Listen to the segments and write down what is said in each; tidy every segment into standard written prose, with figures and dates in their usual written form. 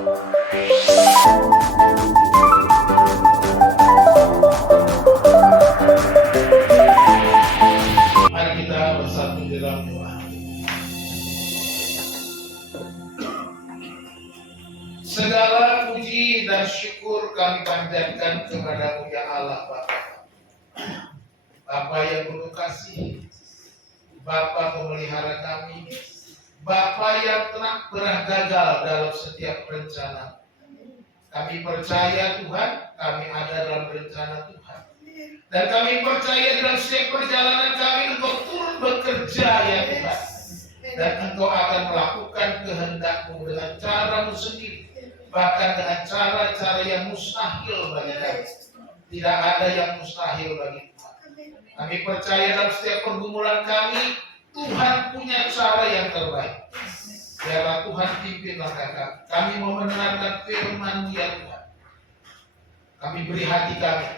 Mari kita bersatu di dalam doa. Segala puji dan syukur kami panjatkan kepada-Mu ya Allah Bapa. Bapa yang penuh kasih, Bapa pemelihara kami, Bapa yang pernah gagal dalam setiap rencana. Kami percaya Tuhan, kami ada dalam rencana Tuhan. Dan kami percaya dalam setiap perjalanan kami Engkau turun bekerja ya Tuhan. Dan Engkau akan melakukan kehendak-Mu dengan cara-Mu sendiri. Bahkan dengan cara-cara yang mustahil bagi kami. Tidak ada yang mustahil bagi Tuhan. Kami percaya dalam setiap pergumulan kami, Tuhan punya cara yang terbaik. Biarlah Tuhan pimpin langkah kami. Kami mau mendengarkan firman-Mu ya Tuhan. Kami beri hati kami.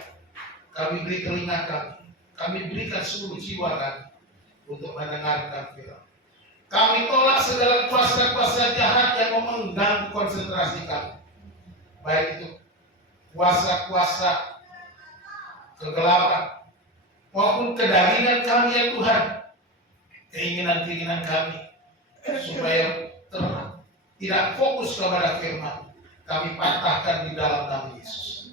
Kami beri telinga kami. Kami berikan seluruh jiwa kami untuk mendengarkan firman. Kami tolak segala kuasa-kuasa jahat yang mau mengganggu konsentrasi kami. Baik itu kuasa-kuasa kegelapan maupun kedagingan kami ya Tuhan. Keinginan-keinginan kami supaya tidak fokus kepada firman. Kami patahkan di dalam nama Yesus.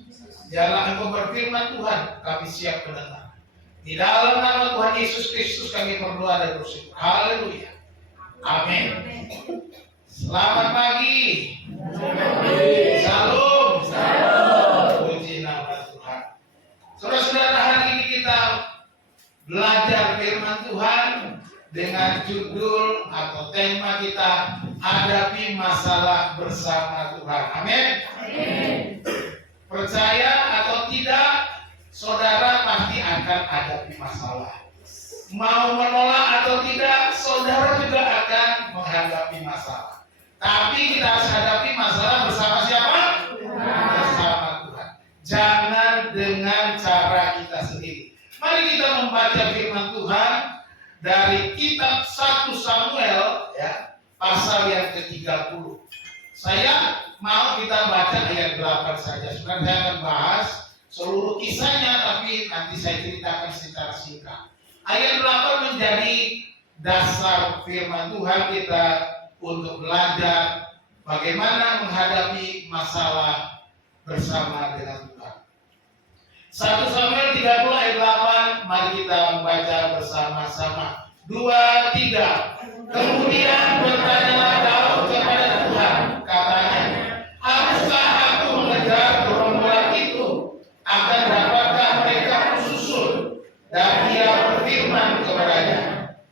Biarlah Engkau berfirman Tuhan, kami siap mendengar. Di dalam nama Tuhan Yesus Kristus kami berdoa dan bersyukur. Haleluya. Amin. Selamat pagi. Salam. Puji nama Tuhan. Saudara-saudara, hari ini kita belajar firman Tuhan dengan judul atau tema kita, hadapi masalah bersama Tuhan. Amin. Percaya atau tidak, saudara pasti akan hadapi masalah. Mau menolak atau tidak, saudara juga akan menghadapi masalah. Tapi kita harus hadapi masalah bersama siapa? Bersama Tuhan. Jangan dengan cara kita sendiri. Mari kita membaca firman Tuhan dari kitab 1 Samuel ya, pasal yang ke-30. Saya mau kita baca ayat 8 saja. Sebenarnya saya akan bahas seluruh kisahnya, tapi nanti saya ceritakan secara singkat. Ayat 8 menjadi dasar firman Tuhan kita untuk belajar bagaimana menghadapi masalah bersama dengan Tuhan. 1 Samuel 30 ayat 8, mari kita membaca bersama-sama. 2, 3. Kemudian bertanyalah Daud kepada Tuhan, katanya, haruskah aku mengejar gerombolan itu? Akan dapatkah mereka kususul? Dan dia berfirman kepadanya,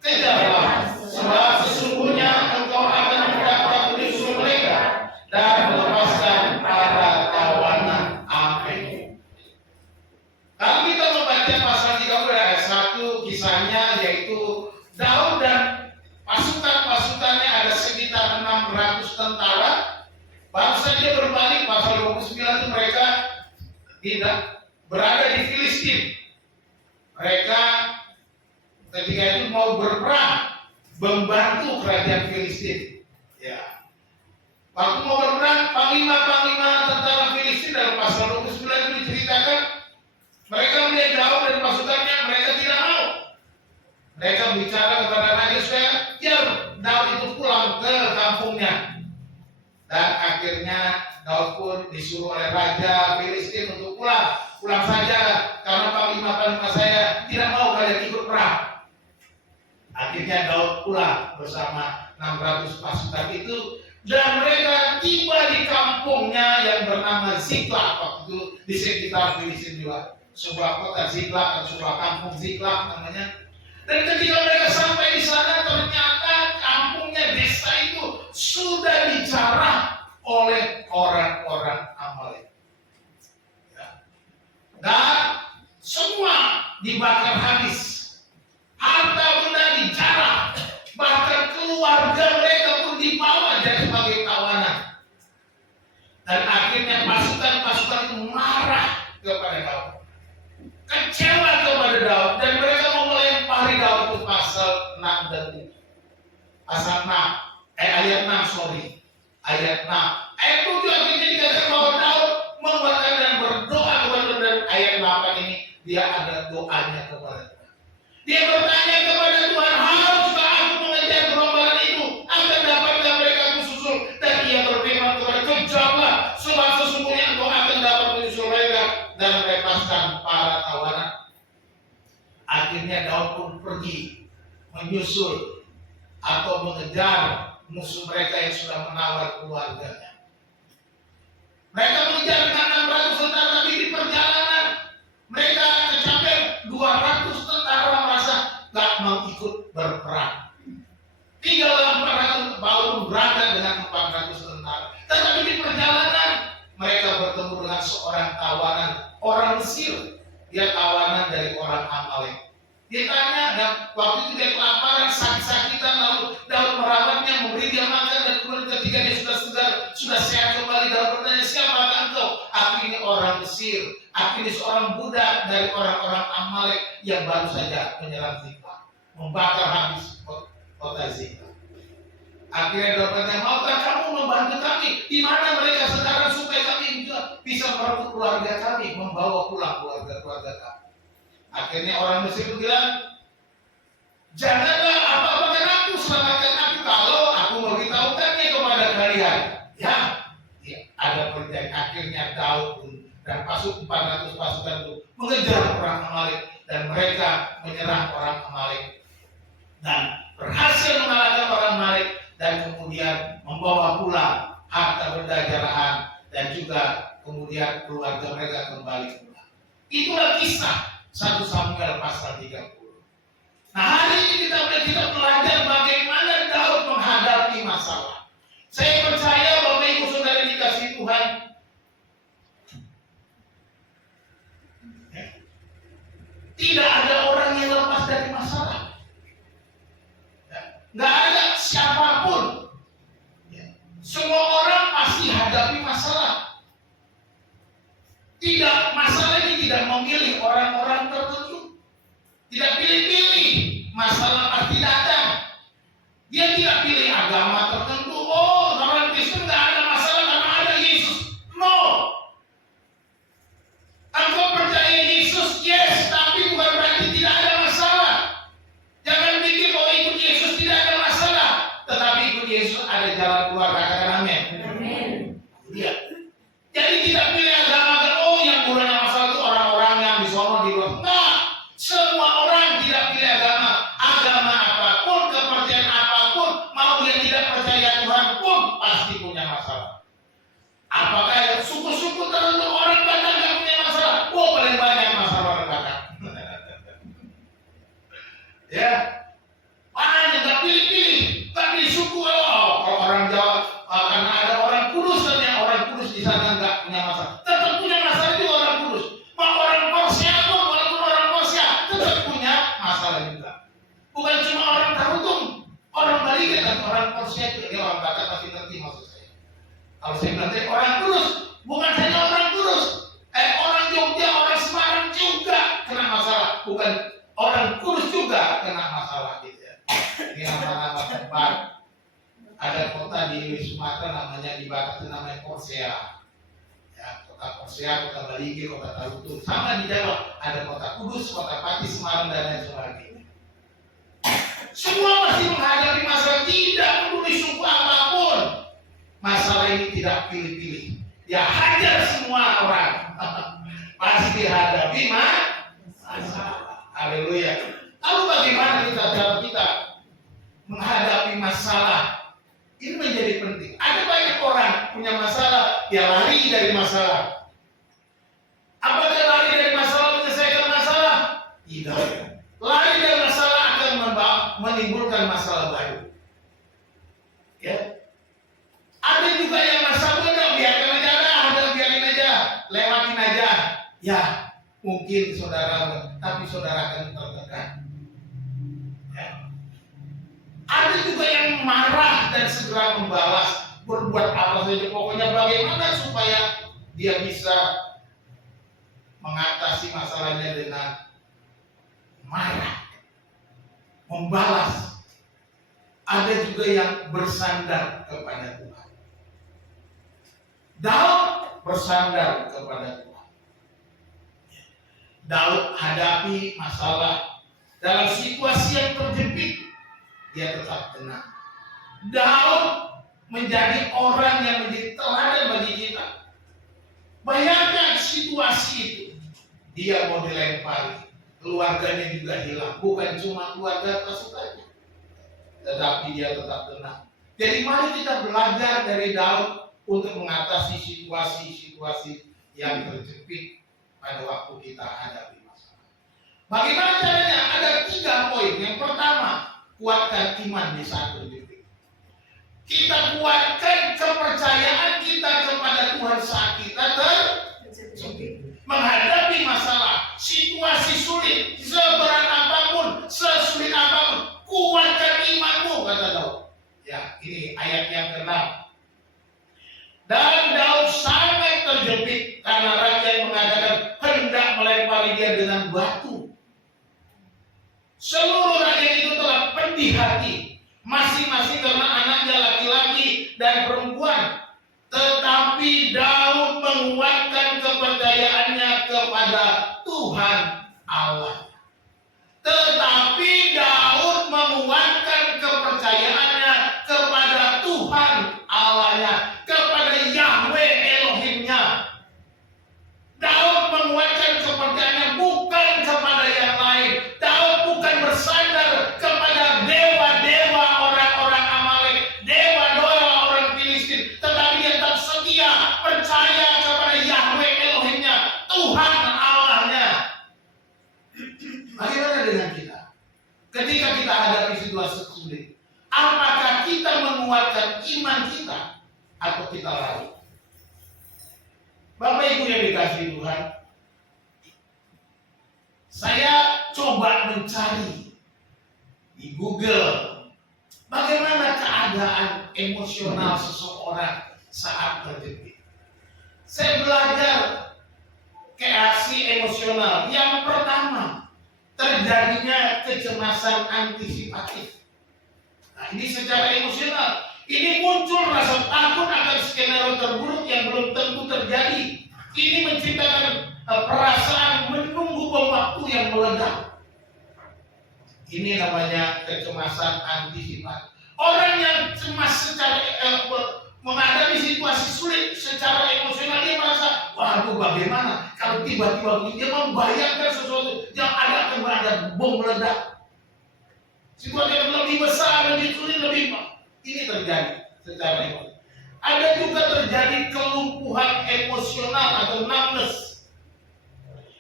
kejarlah, sebab sesungguhnya engkau akan mendapat menyusul mereka dan melepaskan para tawanan. Amin. Kalau kita membaca pasal 30 ayat 1, kisahnya yaitu Daud dan pasukan-pasukannya ada sekitar 600 tentara. Baru saja berbalik pasal 29 itu mereka tidak berada di Filistin. Mereka ketika itu mau berperang membantu kerajaan Filistin. Ya. Waktu mau berperang, panglima-panglima tentara Filistin dalam pasal 29 itu diceritakan, mereka melihat Daud dan pasukannya, mereka tidak mau. Mereka bicara kepada raja supaya biar Daud itu pulang ke kampungnya. Dan akhirnya Daud pun disuruh oleh raja Filistin untuk pulang saja, karena panglima-panglima saya tidak mau kalian ikut perang. Akhirnya Daud pulang bersama 600 pasukan itu, dan mereka tiba di kampungnya yang bernama Ziklag. Waktu itu di sekitar Filistin juga, sebuah kota Ziklag atau sebuah kampung Ziklag namanya. Dan ketika mereka sampai di sana, ternyata kampungnya, desa itu sudah dijarah oleh orang-orang Amalek. Ya. Dan semua dibakar habis. Harta benda dijarah. Bahkan keluarga mereka pun dibawa jadi sebagai tawanan. Dan akhirnya pasukan-pasukan itu marah kepada Daud. Kecewa kepada Daud. Dan mereka mau melempari Daud itu pasal 6 dan 7. Pasal 6. Ayat 6, sorry. Ayat 6. Ayat 7 akhirnya dikatakan bahwa Daud menguatkan dan berdoa kepada Tuhan. Dan ayat 8 ini dia ada doanya kepada Tuhan. Dia bertanya kepada Tuhan, haruskah aku mengejar gerombolan itu agar dapatkah mereka aku susul? Dan ia berfirman kepada, kejarlah, sebab sesungguhnya engkau akan dapat menyusul mereka dan melepaskan para tawanan. Akhirnya Daud pun pergi menyusul atau mengejar musuh mereka yang sudah menawar keluarganya. Mereka mengejar dengan 600 tentara, tapi di perjalanan mereka tercapai 200 tentara merasa gak mau ikut berperang. Tinggal 400 walaupun berangkat dengan 400 tentara. Tetapi di perjalanan mereka bertemu dengan seorang tawanan orang Mesir. Dia tawanan dari orang Amalek. Dia tanya, dan waktu itu dia kelaparan, sakit-sakitan, lalu Daud merawatnya, memberi dia makan, dan kemudian ketika dia sudah segar, sudah sehat kembali, Daud bertanya, siapakah engkau? Aku ini orang Mesir, aku ini seorang budak dari orang-orang Amalek yang baru saja menyerang Ziklag, membakar habis kota Ziklag. Akhirnya Daud bertanya, maukah kamu membantu kami? Di mana mereka sekarang supaya kami juga bisa merebut keluarga kami, membawa pulang keluarga kami. Akhirnya orang Mesir bilang, janganlah apa-apa dengan aku, selamatkan aku kalau aku memberitahukannya kepada kalian. Ya, ada perjanjian. Akhirnya Daud dan 400 pasukan itu mengejar orang Amalek dan mereka menyerang orang Amalek dan berhasil mengalahkan orang Amalek dan kemudian membawa pulang harta benda jarahan dan juga kemudian keluarga mereka kembali pulang. Itulah kisah 1 Samuel pasal 30. Nah, hari ini kita belajar bagaimana Daud menghadapi masalah. Saya percaya Bapak Ibu Saudara dikasih Tuhan, tidak ada orang yang lepas dari masalah. Nggak ada siapapun. Semua orang pasti hadapi masalah. Masalah ini tidak memilih orang-orang tertentu. Tidak pilih-pilih. Masalah pasti datang. Dia tidak pilih agama tertentu. Oh, orang Kristen nggak ada masalah karena ada Yesus. No. Engkau percaya Yesus, yes, tapi bukan berarti tidak ada masalah. Jangan pikir bahwa ikut Yesus tidak ada masalah. Tetapi ikut Yesus ada jalan keluar. Katakan amin. Amin. Dia. Jadi tidak pilih agama. Oh, yang kurangnya masalah itu orang-orang yang di sono di luar. Nah, semua orang tidak pilih agama. Agama apapun, kepercayaan apapun, mau dia tidak percaya Tuhan pun pasti punya masalah. Apakah suku-suku tertentu orang Batak tidak punya masalah? Oh, paling banyak masalah orang Batak. Ya, banyak nggak pilih-pilih, nggak pilih suku. Oh, kalau orang Jawa karena ada orang Kudus, katanya orang Kudus di sana nggak punya masalah. Tetap punya masalah juga orang Kudus. Mau orang Persia pun, walaupun orang Persia tetap punya masalah juga. Bukan cuma orang Tarutung, orang Bali kan orang Persia itu, dia orang Batak pasti ngerti maksud saya. Kalau saya bilang orang Kudus, bukan hanya orang Kudus, orang Jogja, orang Semarang juga kena masalah. Bukan orang Kudus juga kena masalah gitu ya. Ini nama-nama tempat. Ada kota di Sumatera namanya, di Batak itu namanya Korsea. Ya, kota Korsea, kota Baligi, kota Tarutung. Sama di Jawa ada kota Kudus, kota Pati, Semarang dan lain sebagainya. Semua pasti menghadapi masalah, tidak peduli suku apapun. Masalah ini tidak pilih-pilih. Ya hajar semua orang. Pasti hadapi masalah. Haleluya. Lalu bagaimana kita menghadapi masalah? Ini menjadi penting. Ada banyak orang punya masalah, dia lari dari masalah. Apakah lari dari masalah menyelesaikan masalah? Tidak. Lari dari masalah akan menimbulkan masalah baru. Ya. Ada juga yang masalah udah biarkan aja, biarin aja, lewatin aja. Ya, mungkin saudara, tapi saudara akan tertekan. Ya. Ada juga yang marah dan segera membalas, berbuat apa saja, pokoknya bagaimana supaya dia bisa mengatasi masalahnya dengan marah, membalas. Ada juga yang bersandar kepada Tuhan. bersandar kepada Tuhan. Daud hadapi masalah dalam situasi yang terjepit, dia tetap tenang. Daud menjadi orang yang menjadi teladan bagi kita. Bayangkan situasi itu, dia mau dilempari, keluarganya juga hilang, bukan cuma keluarga pasukannya, tetapi dia tetap tenang. Jadi mari kita belajar dari Daud untuk mengatasi situasi-situasi yang terjepit pada waktu kita hadapi masalah. Bagaimana caranya? Ada 3 poin. Yang pertama, kuatkan iman di saat terjepit. Kita kuatkan kepercayaan kita kepada Tuhan saat kita terjepit. Menghadapi masalah, situasi sulit, seberat apapun, sesulit apapun, kuatkan imanmu, kata Daud. Ya, ini ayat yang ke-6. Dan Daud sangat terjepit karena rakyat mengatakan hendak melempari dia dengan batu. Seluruh rakyat itu telah pedih hati, masing-masing karena anaknya laki-laki dan perempuan. Tetapi Daud menguatkan kepercayaannya kepada Tuhan Allah. Tetapi Daud menguatkan kepercayaannya kepada Tuhan Allahnya, kepada Yahweh Elohimnya. Daud menguatkan kepercayaannya bukan kepada yang lain. Daud bukan bersandar kepada dewa-dewa orang-orang Amalek, dewa-dewa orang Filistin, tetapi dia tetap setia percaya kepada Yahweh Elohimnya, Tuhan Allahnya. Bagaimana dengan kita? Ketika kita hadapi situasi sulit, apakah kita menguatkan iman kita atau kita lari? Bapak Ibu yang dikasihi Tuhan, saya coba mencari di Google bagaimana keadaan emosional seseorang saat terjepit. Saya belajar reaksi emosional. Yang pertama, terjadinya kecemasan antisipatif. Nah, ini secara emosional. Ini muncul rasa takut akan skenario terburuk yang belum tentu terjadi. Ini menciptakan perasaan menunggu bom waktu yang meledak. Ini namanya kecemasan antisipatif. Orang yang cemas secara menghadapi situasi sulit secara emosional, dia merasa, waduh bagaimana kalau tiba-tiba begini, dia membayangkan sesuatu yang akan ada bom meledak. Situasi yang lebih besar, lebih sulit, lebih ini terjadi secara emosi. Ada juga terjadi kelumpuhan emosional atau numbness.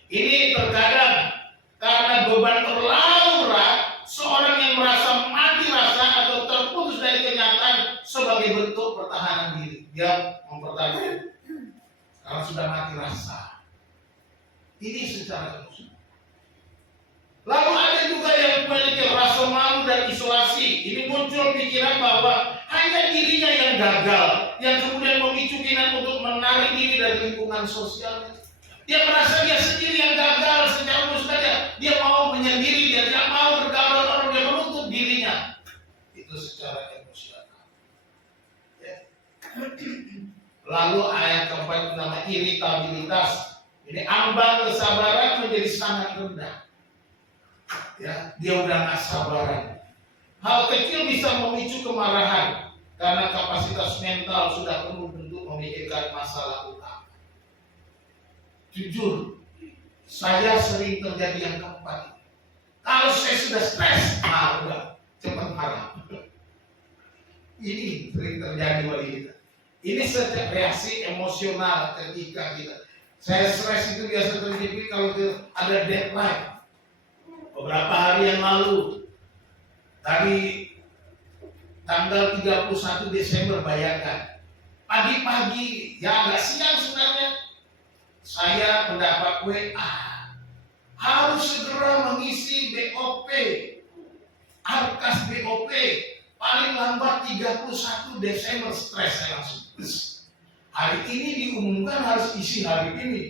Ini terkadang karena beban terlalu berat, seorang yang merasa mati rasa atau terputus dari kenyataan sebagai bentuk pertahanan diri. Dia mempertahankan karena sudah mati rasa. Ini secara emosional. Lalu ada juga yang memiliki rasa malu dan isolasi. Ini muncul pikiran bahwa hanya dirinya yang gagal, yang kemudian memicu keinginan untuk menarik diri dari lingkungan sosial. Dia merasa dia sendiri yang gagal secara emosional. Dia mau menyendiri, dia tidak mau bergaul dengan orang, dia menutup dirinya. Itu secara emosional. Ya. Lalu ayat keempat nama iritabilitas. Ini ambang kesabaran menjadi sangat rendah. Ya, dia udah nggak sabaran. Hal kecil bisa memicu kemarahan karena kapasitas mental sudah penuh untuk memikirkan masalah utama. Jujur, saya sering terjadi yang keempat. Kalau saya sudah stres, udah cepat marah. Ini sering terjadi bagi kita. Ini setiap reaksi emosional ketika kita. Saya stres itu biasa terjadi kalau ada deadline. Beberapa hari yang lalu, tadi tanggal 31 Desember, bayangkan. Pagi-pagi, ya agak siang sebenarnya, saya mendapat WA. Harus segera mengisi BOP, Arkas BOP, paling lambat 31 Desember. Stres saya langsung. Hari ini diumumkan harus isi hari ini.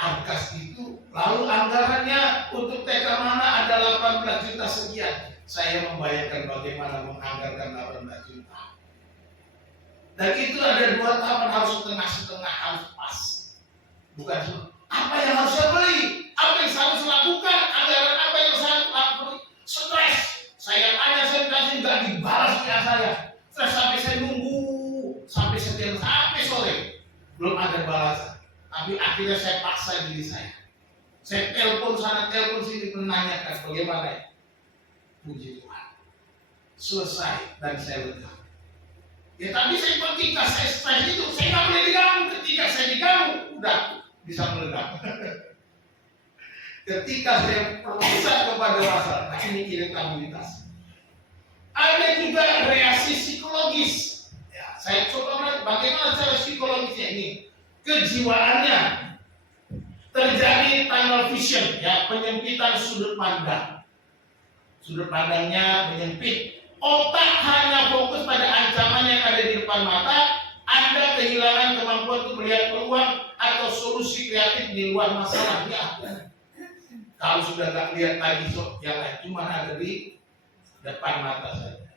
Arkas itu, lalu anggarannya untuk TK mana ada 18 juta sekian. Saya membayangkan bagaimana menganggarkan 18 juta. Dan itu ada 2 tahapan, harus setengah-setengah, harus pas. Bukan semua. Apa yang harus saya beli? Apa yang saya harus lakukan? Anggaran apa yang saya lakukan? Stres. Saya tanya, saya kasih, nggak dibalas WA saya. Stres sampai saya nunggu sampai setel sampai sore belum ada balasan. Tapi akhirnya saya paksa diri saya. Saya telepon sana, telepon sini, menanyakan bagaimana ya. Puji Tuhan, selesai dan saya lega. Ya tapi saya ketika saya stres itu, saya nggak boleh diganggu. Ketika saya diganggu, udah bisa meledak. Ketika saya periksa kepada masalah, nah ini iritabilitas. Ada juga reaksi psikologis. Ya, saya coba melihat bagaimana cara psikologisnya ini. Kejiwaannya terjadi tunnel vision, ya, penyempitan sudut pandang. Sudut pandangnya menyempit. Otak hanya fokus pada ancaman yang ada di depan mata. Anda kehilangan kemampuan untuk melihat peluang atau solusi kreatif di luar masalahnya. Kalau sudah nggak lihat lagi yang lain, cuma ada di depan mata saja.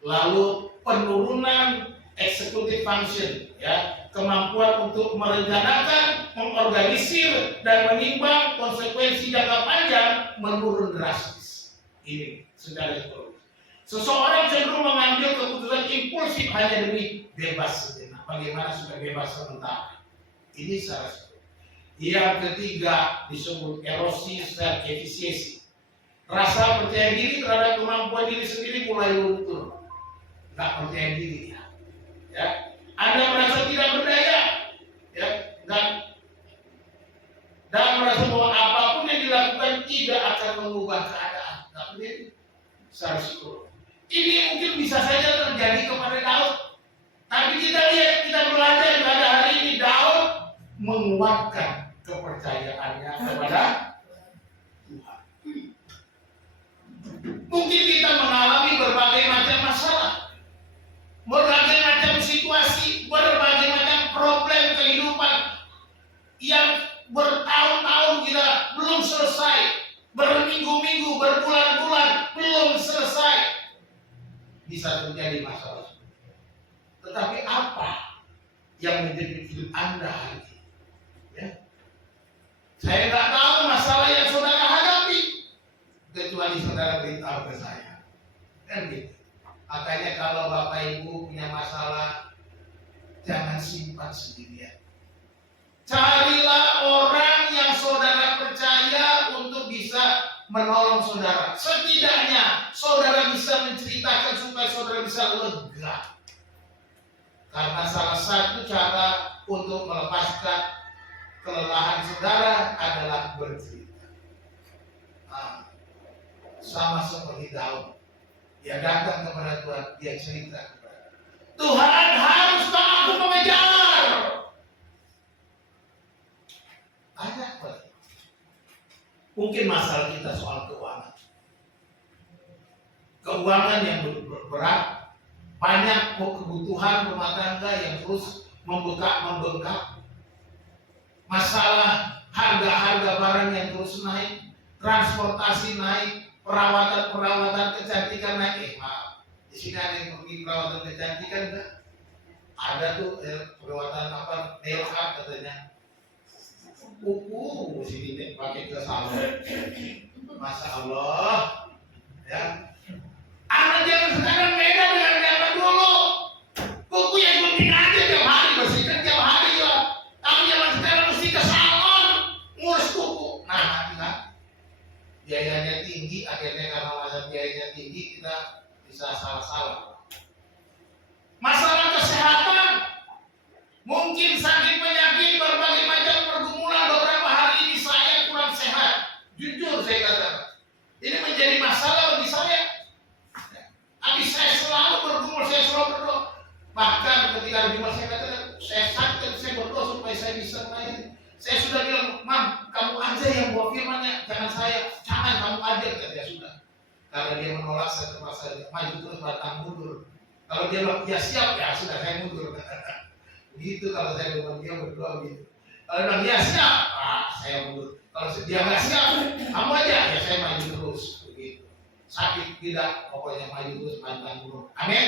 Lalu penurunan executive function, ya, kemampuan untuk merencanakan, mengorganisir dan menimbang konsekuensi jangka panjang menurun drastis. Ini secara psikologis. Seseorang cenderung mengambil keputusan impulsif hanya demi bebas sejenak. Bagaimana supaya bebas sementara? Ini secara psikologis. Yang ketiga disebut erosi self efficacy. Rasa percaya diri terhadap kemampuan diri sendiri mulai luntur. Nggak percaya diri, ya. Anda merasa tidak berdaya, ya, dan merasa bahwa apapun yang dilakukan tidak akan mengubah keadaan. Tapi ini secara psikologis. Ini mungkin bisa saja terjadi kepada Daud. Tapi kita lihat, kita belajar pada hari ini Daud menguatkan kepercayaannya kepada Tuhan. Mungkin kita mengalami berbagai macam masalah, berbagai macam situasi, berbagai macam problem kehidupan yang bertahun-tahun kita belum selesai, berminggu-minggu, berbulan-bulan belum selesai. Bisa terjadi masalah. Tetapi apa yang menjadi hidup Anda hari ini? Ya. Saya nggak tahu masalah yang saudara hadapi, kecuali saudara beritahu ke saya. Kan gitu. Makanya kalau Bapak Ibu punya masalah, jangan simpan sendirian. Carilah orang yang saudara percaya untuk bisa menolong saudara. Setidaknya saudara bisa menceritakan supaya saudara bisa lega. Karena salah satu cara untuk melepaskan kelelahan saudara adalah bercerita. Nah, sama seperti Daud, dia datang kepada Tuhan, dia cerita kepada Tuhan, haruskah aku mengejar? Ada apa? Mungkin masalah kita soal keuangan. Keuangan yang berat, banyak kebutuhan rumah tangga yang terus membengkak. Masalah harga-harga barang yang terus naik, transportasi naik, perawatan kecantikan naik. Di sini ada yang pergi perawatan kecantikan enggak? Ada tuh perawatan apa? Nail art katanya. Kuku sini deh pakai ke salon. Masya Allah, ya. Anak zaman sekarang beda dengan zaman dulu. Kuku yang gunting aja tiap hari, bersihkan tiap hari ya. Tapi zaman sekarang mesti ke salon ngurus kuku. Nah, nanti kan biayanya tinggi, akhirnya karena masa biayanya tinggi kita bisa salah-salah. Masalah kesehatan, mungkin sakit penyakit berbagai macam pergumulan. Beberapa hari ini saya kurang sehat, jujur saya katakan. Ini menjadi masalah bagi saya. Tapi saya selalu bergumul, saya selalu berdoa. Bahkan ketika di rumah saya katakan, saya sakit, saya berdoa supaya saya bisa melayani. Saya sudah bilang, Mam, kamu aja yang bawa firmannya, jangan saya. Jangan, kamu aja, kata sudah. Karena dia menolak, saya terpaksa maju terus, batang mundur. Kalau dia bilang, ya siap, ya sudah, saya mundur. Begitu kalau saya dengan dia berdoa begitu. Kalau dia bilang, ya siap, saya mundur. Kalau dia nggak siap, kamu aja, ya saya maju terus. Begitu. Sakit tidak, pokoknya maju terus, pantang mundur. Amin.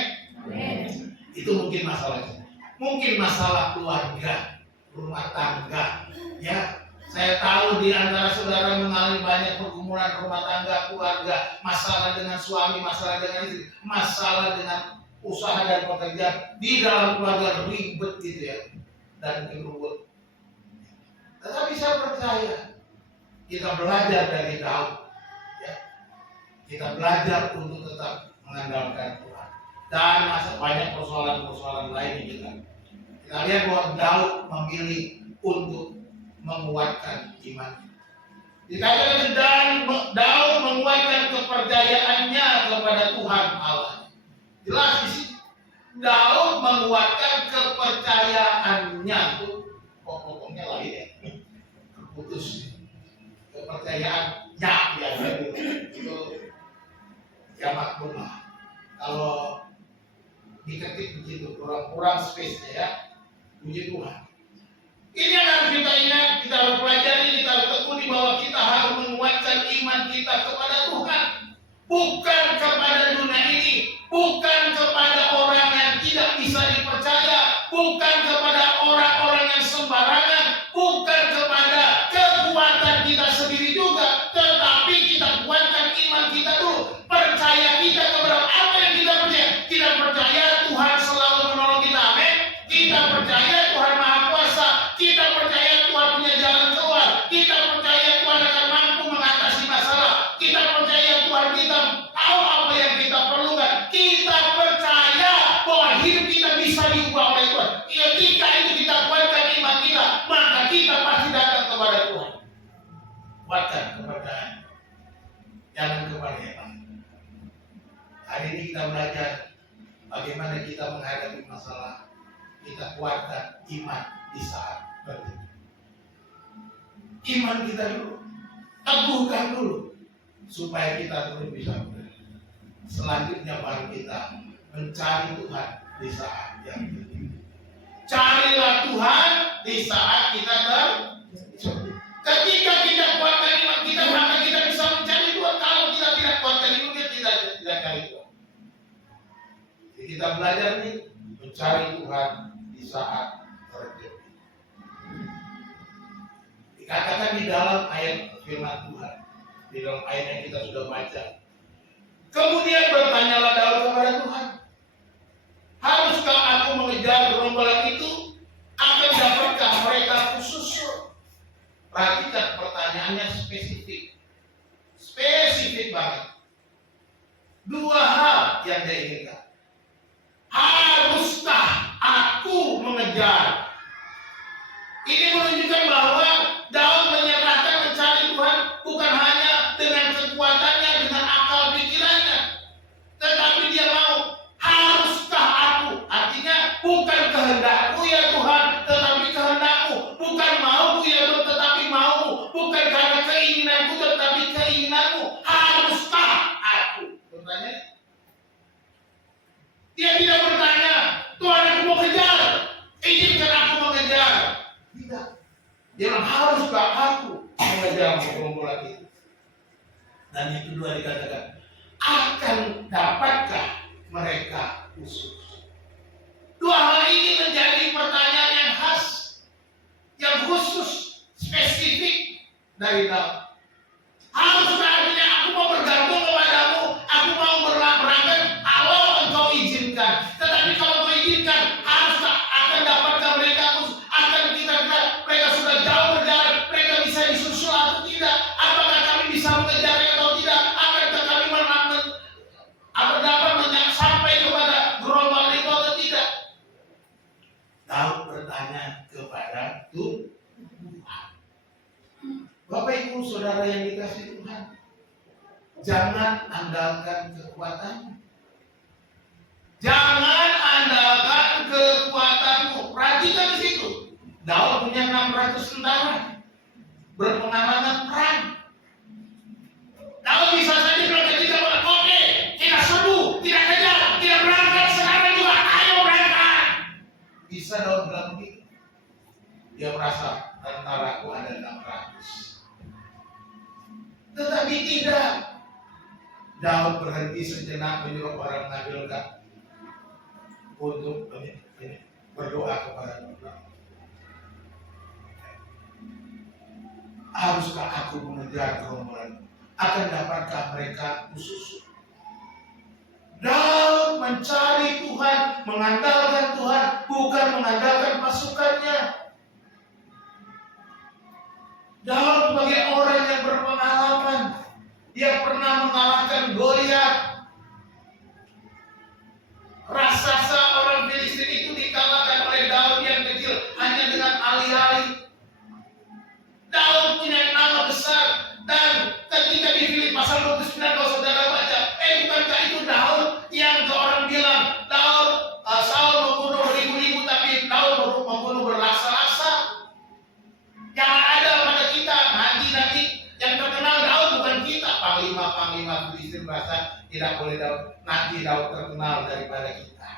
Itu mungkin masalahnya. Mungkin masalah keluarga, rumah tangga, ya. Saya tahu di antara saudara mengalami banyak pergumulan rumah tangga, keluarga, masalah dengan suami, masalah dengan istri, masalah dengan usaha dan pekerjaan di dalam keluarga ribet gitu ya, dan gerubut. Tetapi saya percaya kita belajar dari Daud, ya. Kita belajar untuk tetap mengandalkan Tuhan. Dan banyak persoalan-persoalan lain juga. Kita lihat bahwa Daud memilih untuk menguatkan iman. Dikatakan dan Daud menguatkan kepercayaannya kepada Tuhan Allah. Jelas di sini Daud menguatkan kepercayaannya. Itu pokoknya lain ya. Putus kepercayaannya ya itu jamak bunga. Kalau diketik begitu kurang space-nya ya. Puji Tuhan. Ini yang harus kita ingat, kita harus pelajari, kita harus tekuni bahwa kita harus menguatkan iman kita kepada Tuhan, bukan kepada dunia ini, bukan kepada orang yang tidak bisa dipercaya, bukan kepada orang-orang yang sembarangan, bukan kepada kekuatan kita sendiri juga, tetapi kita kuatkan iman kita dulu. Percaya kita kepada apa yang kita percaya. Kita percaya Tuhan selalu menolong kita, amin. Kita percaya Tuhan Maha Kuasa. Kita percaya Tuhan punya jalan keluar. Kita percaya Tuhan akan mampu mengatasi masalah. Kita percaya Tuhan kita tahu apa yang kita perlukan. Kita percaya bahwa hidup kita bisa diubah oleh Tuhan. Ketika itu kita kuatkan iman kita, maka kita pasti datang kepada Tuhan. Kuatkan kepercayaan, jangan kepada yang lain. Hari ini kita belajar bagaimana kita menghadapi masalah. Kita kuatkan iman di saat berhenti. Iman kita dulu, teguhkan dulu, supaya kita terus bisa berhenti. Selanjutnya baru kita mencari Tuhan di saat yang berhenti. Carilah Tuhan di saat kita terhenti. Ketika kita kuatkan iman kita, maka kita bisa mencari Tuhan. Kalau kita tidak kuatkan iman kita tidak cari Tuhan. Jadi kita belajar nih mencari Tuhan di saat terjadi. Dikatakan di dalam ayat firman Tuhan, di dalam ayat yang kita sudah baca. Kemudian bertanyalah Daud kepada Tuhan, haruskah aku mengejar gerombolan itu? Akan dapatkah mereka khusus? Perhatikan pertanyaannya spesifik. Spesifik banget. Dua hal yang dia inginkan. Haruskah aku mengejar? Ini menunjukkan bahwa Daud menyerahkan mencari Tuhan bukan hanya dengan kekuatannya, dengan akal pikirannya, tetapi dia mau, haruskah aku? Artinya bukan kehendakku ya Tuhan, tetapi kehendakmu. Bukan mauku ya Tuhan, tetapi maumu. Bukan karena keinginanku, tetapi keinginanmu. Haruskah aku? Bertanya. Dia tidak bertanya, Tuhan aku mau kejar, izinkan aku mengejar. Tidak. Dia bilang, haruskah aku mengejar gerombolan itu? Dan yang kedua dikatakan, akan dapatkah mereka khusus? Dua hal ini menjadi pertanyaan yang khas, yang khusus, spesifik dari Daud. Haruskah artinya aku mau bergantung kepadamu, aku mau berangkat kalau engkau izinkan. Tetapi kalau engkau izinkan, haruskah akan dapatkah mereka khusus? Akan mereka sudah jauh berjalan, mereka bisa disusul atau tidak? Apakah kami bisa mengejarnya atau tidak? Akankah kami dapat sampai kepada gerombolan itu atau tidak? Daud bertanya kepada Tuhan. Bapak Ibu Saudara yang dikasihi Tuhan, jangan andalkan kekuatanmu. Jangan andalkan kekuatanmu. Perhatikan di situ. Daud punya 600 tentara, berpengalaman perang. Daud bisa saja bilang ketika oke, kita serbu, kita kejar, kita berangkat sekarang juga, ayo berangkat. Bisa Daud bilang begitu. Dia merasa tentaraku ada 600. Tetapi tidak. Daud berhenti sejenak menyuruh orang mengambilkan untuk berdoa haruskah aku mengejar gerombolan? Akan dapatkah mereka khusus? Daud mencari Tuhan, mengandalkan Tuhan, bukan mengandalkan pasukannya. Daud sebagai orang yang berpengalaman, dia pernah mengalahkan Goliat. Raksasa orang Filistin itu dikalahkan oleh Daud yang kecil hanya dengan alih-alih. Daud punya nama besar, dan ketika di Filipi pasal 29 kalau saudara baca, bukankah itu Daud yang ke orang bilang, Saul membunuh ribu-ribu tapi Daud membunuh berlaksa-laksa. Yang ada pada kita nanti yang terkenal Daud bukan kita, panglima Filistin merasa tidak boleh Daud, nanti Daud terkenal daripada kita.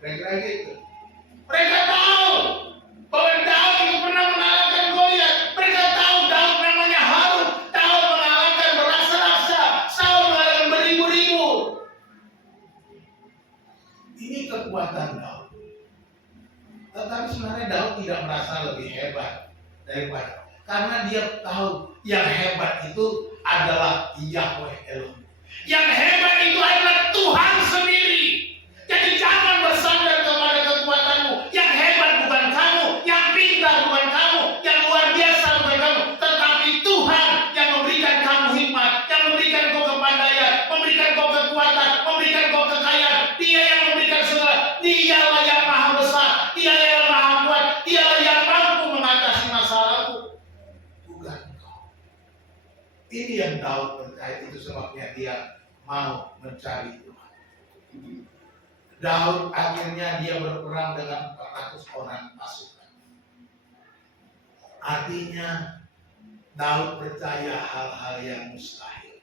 Kira-kira gitu. Mereka tahu bahwa Daud itu pernah mengalahkan Goliat. Mereka tahu Daud namanya Harun. Daud mengalahkan berlaksa-laksa. Saul mengalahkan beribu-ribu. Ini kekuatan Daud. Tetapi sebenarnya Daud tidak merasa lebih hebat daripada, karena dia tahu yang hebat itu adalah Yahweh Elohim. Yang hebat itu adalah Tuhan sendiri. Jadi jangan bersandar kepada kekuatanmu. Yang hebat bukan kamu, yang pintar bukan kamu, yang luar biasa bukan kamu, tetapi Tuhan yang memberikan kamu hikmat, yang memberikan kau kepandaian, memberikan kau kekuatan, memberikan kau kekayaan. Dia yang memberikan segala. Dialah yang maha besar, Dialah yang maha kuat, Dialah yang mampu mengatasi masalahmu, bukan kau. Ini yang Daud percaya, itu sebabnya dia mau mencari Tuhan. Daud akhirnya dia berperang dengan 400 orang pasukan. Artinya Daud percaya hal-hal yang mustahil.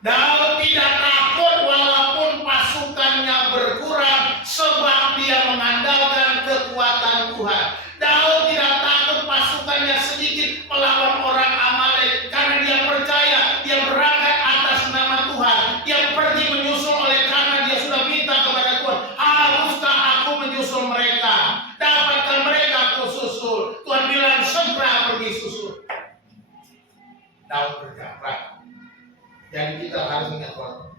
Daud tidak takut walaupun pasukannya berkurang, sebab dia mengandalkan kekuatan Tuhan. Daud tidak takut pasukannya sedikit melawan orang Amalek, karena dia percaya dia berangkat atas nama Tuhan. Dia pergi menyusul oleh karena dia sudah minta kepada Tuhan, haruskah aku menyusul mereka? Dapatkah mereka aku susul? Tuhan bilang segera pergi susul. Daud bergerak. Jadi kita harus ingat bahwa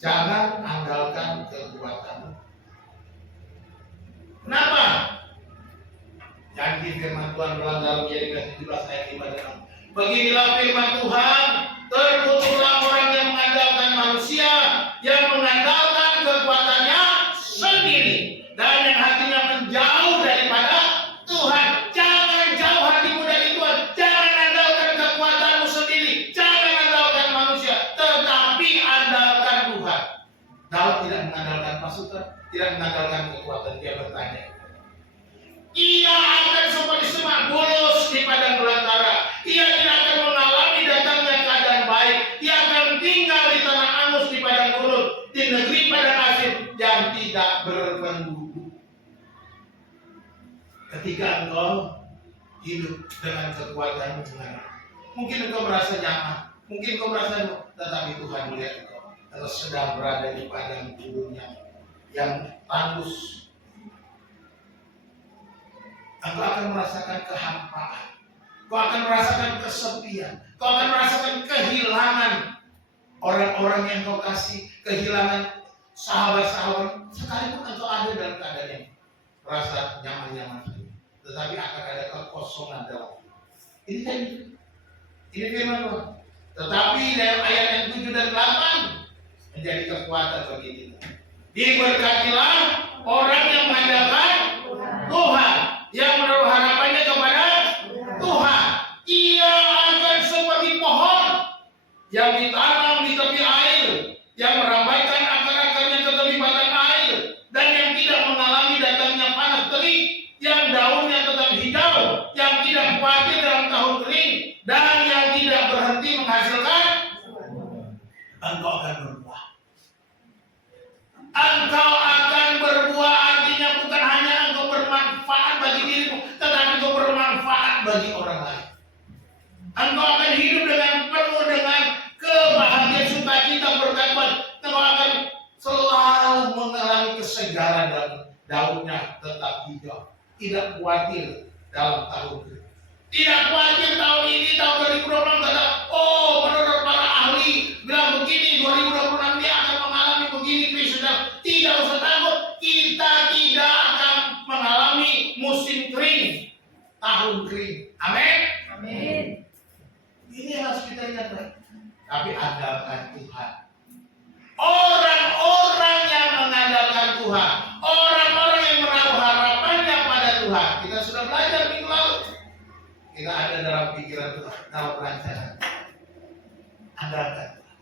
jangan andalkan kekuatanmu. Kenapa? Janji firman Tuhan dalam Yeremia 17 ayat 5 dan 6. Beginilah firman Tuhan, terkutuklah orang yang mengandalkan manusia, yang mengandalkan kekuatannya sendiri, dan yang hatinya menjauh daripada Tuhan. Jangan jauh hatimu dari Tuhan. Jangan andalkan kekuatanmu sendiri. Jangan andalkan manusia, tetapi andalkan Tuhan. Daud tidak mengandalkan pasukan, tidak mengandalkan kekuatan. Dia bertanya, ia akan seperti semak bulus di padang belantara. Ia tidak akan mengalami datangnya keadaan baik. Ia akan tinggal di tanah angus di padang gurun, di negeri padang asin yang tidak berpenduduk. Ketika engkau hidup dengan kekuatanmu, mungkin engkau merasa nyaman, mungkin engkau merasa, tetapi Tuhan melihat engkau sedang berada di padang gurun yang tandus. Engkau akan merasakan kehampaan, kau akan merasakan kesepian, kau akan merasakan kehilangan orang-orang yang kau kasih, kehilangan sahabat-sahabat. Sekalipun engkau ada dalam keadaan yang merasa nyaman-nyaman, tetapi akan ada kekosongan dalam hidup. Ini firman Tuhan. Tetapi dalam ayat yang 7 dan 8 menjadi kekuatan bagi kita. Diberkatilah orang yang mengandalkan Tuhan, yang menaruh harapannya kepada Tuhan. Ia akan seperti pohon yang ditanam di tepi air, yang merambaikan akar-akarnya ke tepi batang air, dan yang tidak mengalami datangnya panas terik, yang daunnya tetap hijau, yang tidak khawatir dalam tahun kering, dan yang tidak berhenti menghasilkan. Engkau akan berbuah. Engkau akan berbuah, artinya bukan hanya engkau bermanfaat bagi dirimu, tetapi engkau bermanfaat bagi orang lain. Engkau akan hidup dengan penuh dengan kebahagiaan, sukacita, berkat Tuhan. Engkau akan selalu mengalami kesegaran, dan daunnya tetap hijau, tidak khawatir dalam tahun kering. Tidak khawatir tahun ini, tahun 2026 kata, oh menurut para ahli bilang begini, 2026 ini akan mengalami begini krisis. Tidak usah takut, kita tidak akan mengalami musim kering, tahun kering. Amin. Amin. Ini harus kita ingat, tapi andalkan Tuhan. Orang-orang yang mengandalkan Tuhan, orang-orang yang menaruh harapannya pada Tuhan, kita sudah belajar minggu lalu. Kita ada dalam pikiran Tuhan, dalam perancangan. Andalkan Tuhan.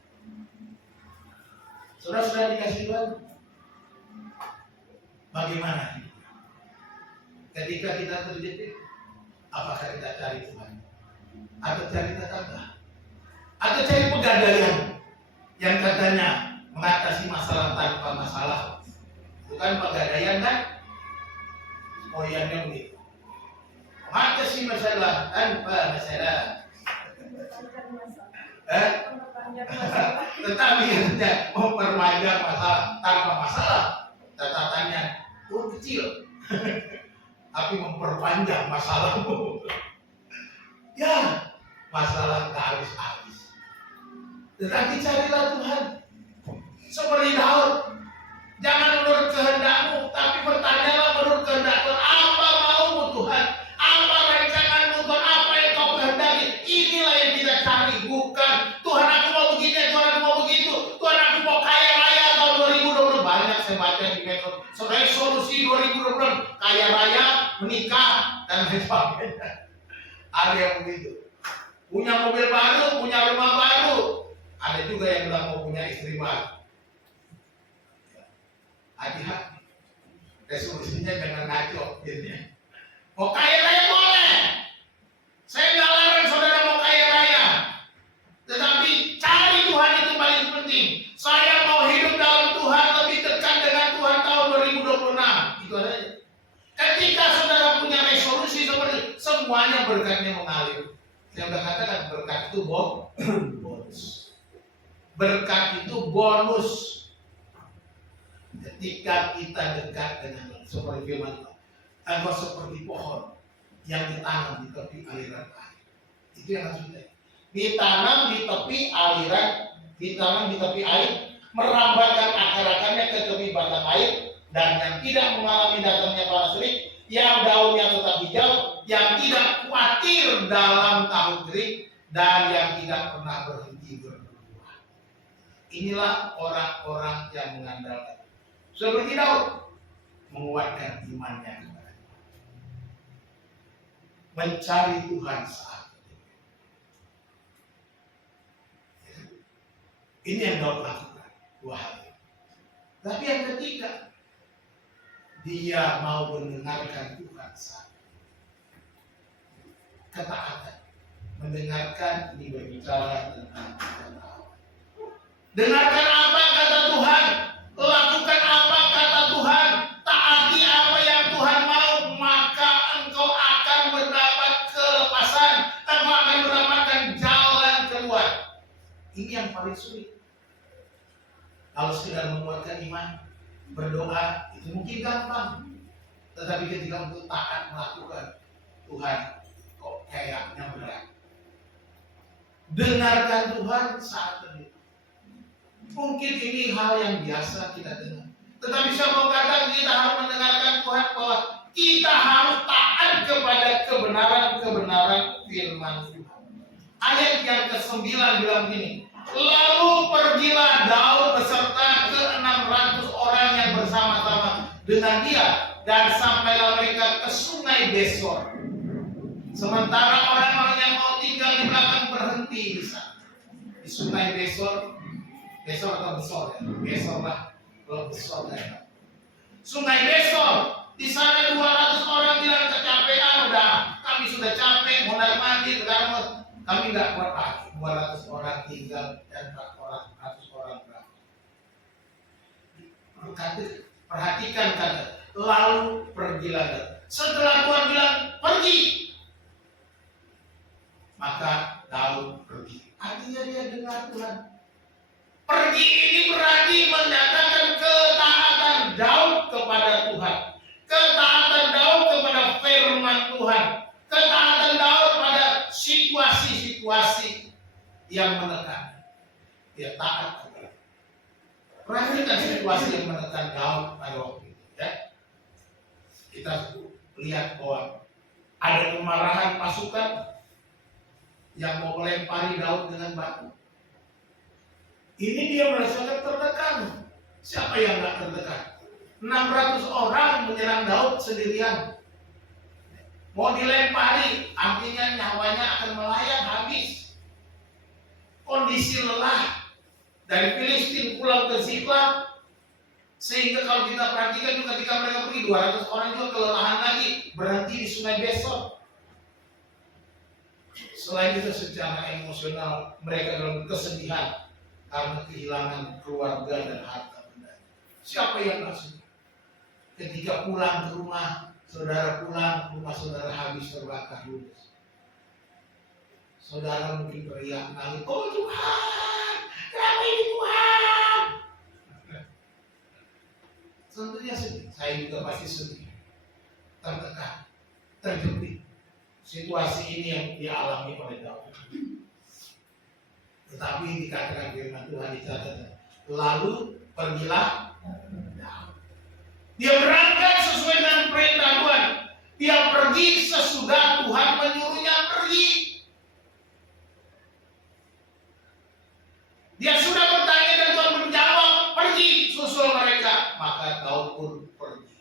Sudah dikasih Tuhan. Bagaimana? Ketika kita terjepit, apakah kita cari Tuhan? Atau cari tetangga? Atau cari pegadaian yang katanya mengatasi masalah tanpa masalah? Bukan pegadaian kan? Moyangnya begitu. Mengatasi masalah tanpa masalah. Tetapi memperpanjang masalah tanpa masalah. Catatannya kecil. Tapi memperpanjang masalahmu. Ya, masalah tak habis-habis. Tetapi carilah Tuhan. Seperti Daud. Jangan menurut kehendakmu, tapi bertanyalah menurut kehendak Tuhan. Apa maumu Tuhan? Apa rancanganmu Tuhan? Apa yang kau kehendaki? Inilah yang kita cari. Bukan Tuhan aku mau begini, Tuhan aku mau begitu, Tuhan aku mau kaya raya tahun 2020. Banyak saya baca di medsos. Resolusi 2020 kaya raya, menikah dan lain sebagainya. Ada yang begitu. Punya mobil baru, punya rumah baru. Ada juga yang bilang mau punya istri baru. Hati-hati. Resolusinya jangan ngaco. Mau kaya raya boleh. Saya nggak larang saudara mau kaya raya. Tetapi cari Tuhan itu paling penting. Saya mau hidup dalam Tuhan, lebih dekat dengan Tuhan tahun 2026. Itu aja. Ketika saudara punya resolusi seperti semuanya berkatnya mengalir. Saya sudah katakan berkat itu bonus. Berkat itu bonus. Ketika kita dekat dengan seperti firman Tuhan, engkau seperti pohon yang ditanam di tepi aliran air. Itu yang harus kita. Ditanam di tepi aliran, ditanam di tepi air, merambatkan akar-akarnya ke tepi batang air, dan yang tidak mengalami datangnya panas terik, yang daunnya tetap hijau, yang tidak khawatir dalam tahun kering, dan yang tidak pernah berhenti berbuah. Inilah orang-orang yang mengandalkan. Seperti Daud, menguatkan imannya kepada Tuhan. Mencari Tuhan saat itu. Ini yang Daud lakukan. Dua hal. Tapi yang ketiga, dia mau mendengarkan Tuhan saat itu. Ketaatan. Mendengarkan ini berbicara tentang ketaatan. Dengarkan apa kata Tuhan. Lakukan apa kata Tuhan. Taati apa yang Tuhan mau. Maka engkau akan mendapat kelepasan. Engkau akan mendapatkan jalan keluar. Ini yang paling sulit. Kalau sekedar menguatkan iman, berdoa, itu mungkin gampang. Tetapi ketika untuk taat melakukan, Tuhan kok kayaknya berat. Dengarkan Tuhan saat ini. Mungkin ini hal yang biasa kita dengar. Tetapi saya mau katakan kita harus mendengarkan Tuhan bahwa kita harus taat kepada kebenaran-kebenaran firman Tuhan. Ayat yang ke-9 bilang gini. Lalu pergilah Daud beserta ke-600 orang yang bersama-sama dengan dia, dan sampailah mereka ke sungai Besor. Sementara orang-orang yang mau tinggal di belakang berhenti di sana. Di sungai Besor. Besor atau Besor ya? Besor lah. Kalau Besor ya. Sungai Besor. Di sana 200 orang bilang kecapean, udah kami sudah capek, mau naik mandi, kami nggak kuat lagi. 200 orang tinggal dan 400 orang berangkat. Perhatikan kata, lalu pergilah. Setelah Tuhan bilang pergi, maka Daud pergi. Artinya dia dengar Tuhan. Pergi ini berarti menyatakan ketaatan Daud kepada Tuhan. Ketaatan Daud kepada firman Tuhan. Ketaatan Daud yang menekan. Dia taat kepada. Perhatikan situasi yang menekan Daud pada waktu itu, ya. Kita lihat bahwa ada kemarahan pasukan yang mau melempari Daud dengan batu. Ini dia merasakan tertekan. Siapa yang nggak tertekan? 600 orang menyerang Daud sendirian. Mau dilempari, artinya nyawanya akan melayang habis. Kondisi lelah dari Filistin pulang ke Ziklag, sehingga kalau kita perhatikan juga ketika mereka pergi 200 orang juga kelelahan lagi, berhenti di Sungai Besor. Selain itu secara emosional mereka dalam kesedihan karena kehilangan keluarga dan harta benda. Siapa yang tak sedih? Ketika pulang ke rumah, saudara pulang, rumah saudara habis terbakar ludes. Saudara mungkin teriak nangis, oh Tuhan, kenapa ini Tuhan? Tentunya sedih, saya juga pasti sedih, tertekan, terjepit. Situasi ini yang dialami oleh Daud. Tetapi dikatakan firman Tuhan dicatat, lalu pergilah Daud. Dia berangkat sesuai dengan perintah Tuhan. Dia pergi sesudah Tuhan menyuruhnya pergi. Dia sudah bertanya dan Tuhan menjawab, pergi, susul mereka. Maka Daud pun pergi.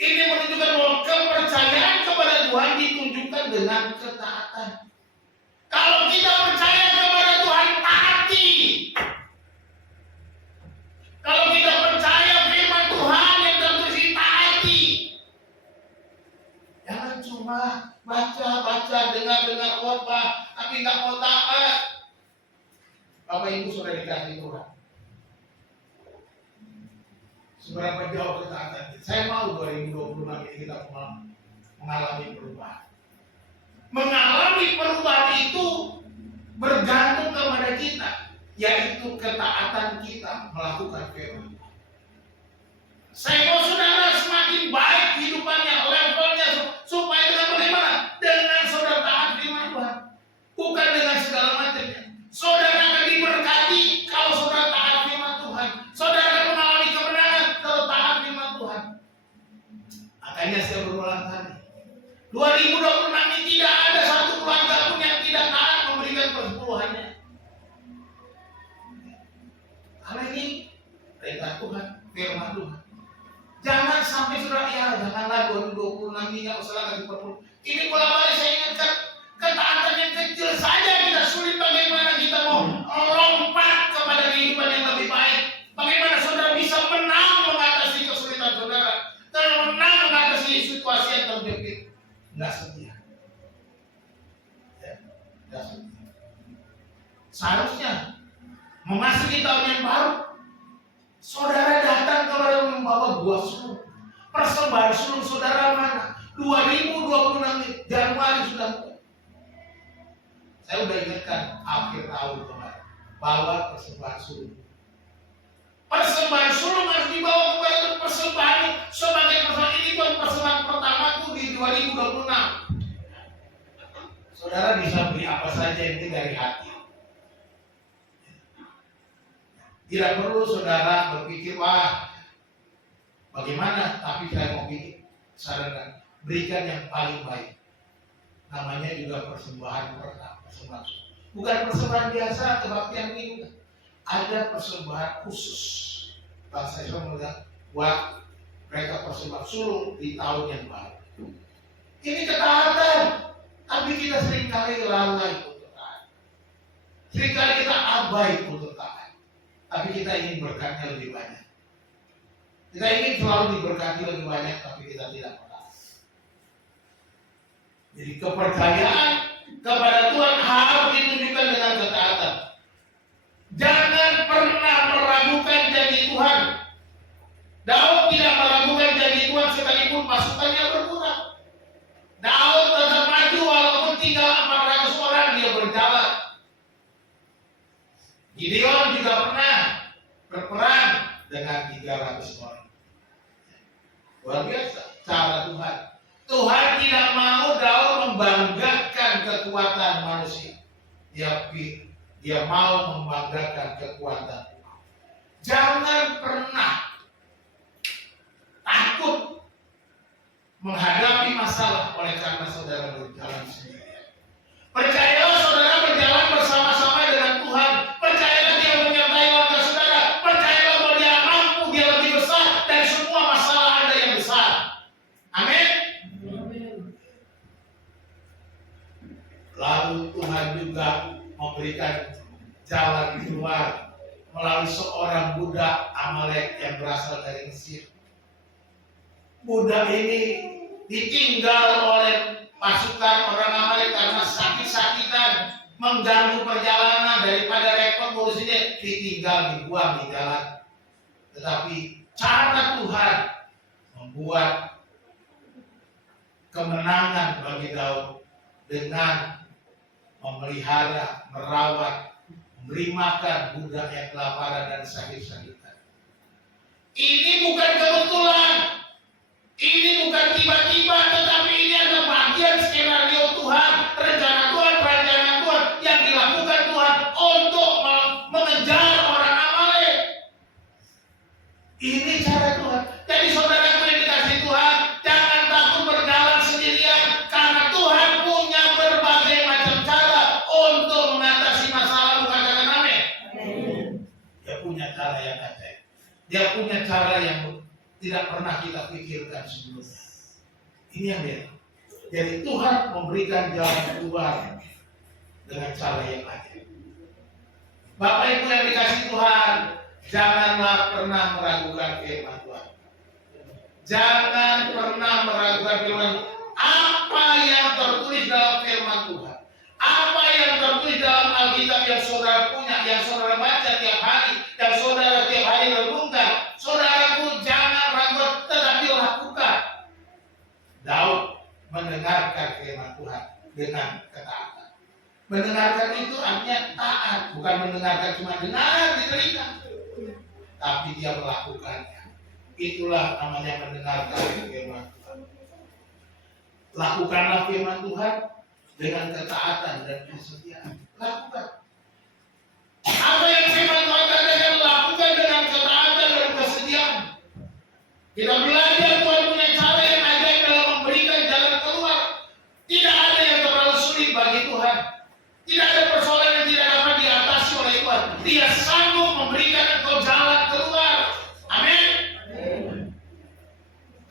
Ini menunjukkan bahwa kepercayaan kepada Tuhan ditunjukkan dengan ketaatan. Kalau kita percaya kepada Tuhan, taati. Kalau kita percaya firman Tuhan yang tertulis, taati. Jangan cuma baca, dengar khotbah, tapi nggak mau taat. Bapak Ibu sudah dikasih Tuhan. Seberapa jauh ketaatan kita? Saya mau 2026 ini kita mengalami perubahan. Mengalami perubahan itu bergantung kepada kita, yaitu ketaatan kita melakukan firman. Saya mau saudara semakin baik kehidupannya, levelnya, supaya dengan bagaimana? Dengan saudara taat firman Tuhan, bukan dengan segala macamnya. Saudara akan diberkati kalau saudara taat firman Tuhan. Saudara akan mengalami kemenangan kalau taat firman Tuhan. Makanya saya berulang kali, 2026 ini tidak ada satu keluarga pun yang tidak taat memberikan persepuluhannya. Karena ini perintah Tuhan, firman Tuhan. Jangan sampai saudara, ya janganlah 2026 ini nggak usah lagi perpuluhan. Ini bola-balik saya ingatkan, ketaatan yang kecil saja kita sulit. Bagaimana kita mau lompat kepada kehidupan yang lebih baik? Bagaimana saudara bisa menang mengatasi kesulitan saudara? Kalau menang mengatasi situasi yang terjepit, nggak setia. Ya, nggak setia. Seharusnya memasuki tahun yang baru, saudara datang kepada membawa buah sulung. Persembahan sulung saudara mana? 2026 Januari sudah mulai. Saya sudah ingatkan akhir tahun kemarin, bawa persembahan sulung. Persembahan sulung harus dibawa kepada persembahan sebagai persembahan. Ini pun persembahan pertamaku di 2026. Saudara bisa beli apa saja ini dari hati. Tidak perlu saudara berpikir, wah bagaimana, tapi saya mau pikir, sarankan, berikan yang paling baik. Namanya juga persembahan pertama, persembahan. Bukan persembahan biasa, kebaktian ini. Ada persembahan khusus. Bangsa Islam melihat buat mereka persembahan sulung di tahun yang baru. Ini ketaatan, tapi kita seringkali lalai untuk taat. Seringkali kita abai untuk taat. Tapi kita ingin berkatnya lebih banyak. Kita ingin selalu diberkati lebih banyak, tapi kita tidak pernah. Jadi kepercayaan kepada Tuhan harus ditunjukkan dengan ketaatan. Jangan pernah meragukan janji Tuhan. Daud tidak meragukan janji Tuhan sekalipun pasukannya berkurang. Daud tetap maju walaupun tinggal 400 orang, dia berjalan. Gideon juga pernah berperang dengan 300 orang. Luar biasa cara Tuhan. Tuhan tidak mau Daud membanggakan membanggakan kekuatan manusia. Dia mau membanggakan kekuatan. Jangan pernah takut menghadapi masalah oleh karena saudara berjalan sendirian. Percayalah saudara berjalan bersama-sama dengan Tuhan. Percayalah Dia menyertai langkah saudara. Percayalah bahwa Dia mampu, Dia lebih besar dari semua masalah Anda yang besar. Amin. Lalu Tuhan juga memberikan jalan keluar melalui seorang budak Amalek yang berasal dari Mesir. Budak ini ditinggal oleh pasukan orang Amalek karena sakit-sakitan, mengganggu perjalanan, daripada repot ngurusinnya, ditinggal, dibuang di jalan. Tetapi cara Tuhan membuat kemenangan bagi Daud dengan memelihara, merawat, memberi makan budak yang kelaparan dan sakit-sakitan. Ini bukan kebetulan. Ini bukan tiba-tiba, tetapi ini adalah bagian skenario Tuhan, rencana Tuhan, perancangan Tuhan yang dilakukan Tuhan untuk mengejar orang Amalek. Ini cara Tuhan. Jadi saudaraku yang dikasih Tuhan, jangan takut berjalan sendirian, karena Tuhan punya berbagai macam cara untuk mengatasi masalah. Katakan amin. Dia punya cara yang ajaib. Dia punya cara yang tidak pernah kita pikirkan sebelumnya. Ini yang beda. Jadi Tuhan memberikan jalan keluar dengan cara yang ajaib. Bapak Ibu yang dikasih Tuhan, janganlah pernah meragukan firman Tuhan. Jangan pernah meragukan firman. Apa yang tertulis dalam firman Tuhan, apa yang tertulis dalam Alkitab yang saudara punya, yang saudara baca tiap hari, yang saudara tiap hari renungkan, saudaraku jangan ragu, tetapi lakukan. Daud mendengarkan firman Tuhan dengan ketaatan. Mendengarkan itu artinya taat, bukan mendengarkan cuma dengar di telinga, tapi dia melakukannya. Itulah namanya mendengarkan firman Tuhan. Lakukanlah firman Tuhan dengan ketaatan dan kesetiaan. Lakukan. Apa yang firman Tuhan katakan, lakukan dengan ketaatan dan kesetiaan. Kita belajar Tuhan punya cara yang ajaib dalam memberikan jalan keluar. Tidak ada yang terlalu sulit bagi Tuhan. Tidak ada persoalan yang tidak dapat diatasi oleh Tuhan. Dia sanggup memberikan engkau jalan keluar. Amin.